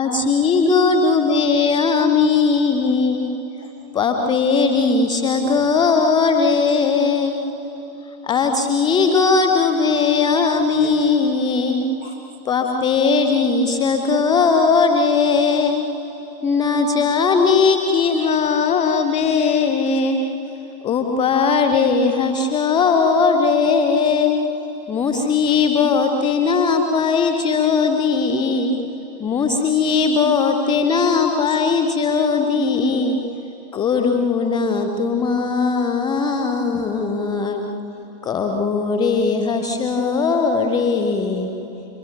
আছি গো ডুবে আমি পাপেরি সাগরে, আছি গো ডুবে আমি পাপেরি সাগরে। না জানি কি হবে ওপারে হাসরে, মুসিবতে না পাই যদি, মুসিবতে না পাই যদি, করুণা তোমার কবরে হাসরে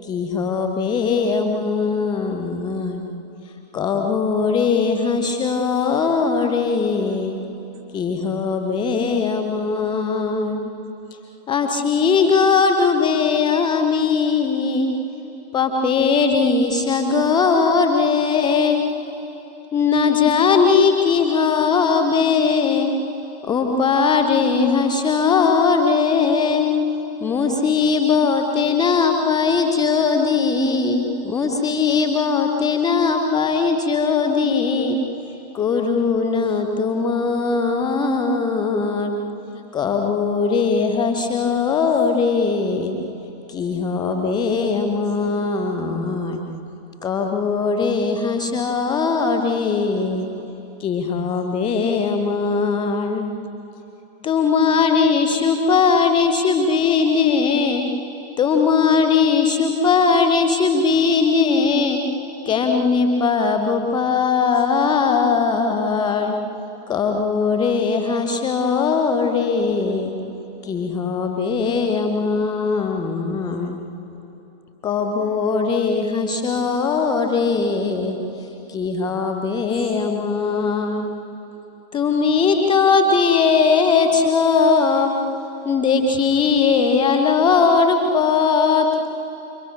কি হবে আমার, কবরে হাসরে কি হবে আমার। আছি গো ডুবে আমি পাপেরি সাগরে, না জানি কি হবে ওপারে হাসরে, মুসিবতে না পাই যদি, মুসিবতে না পাই যদি, করুণা তোমার কবরে হাসরে কি হবে আমার, কবরে হাসরে কি হবে আমার। তোমারে সুপারিশ বিনে, তোমারে সুপারিশ বিনে কেমনে পাব পার, কবরে হাসরে কি হবে আমার, কবরে হাসরে কি হবে আমার। তুমি তো দিয়েছ দেখিয়ে আলো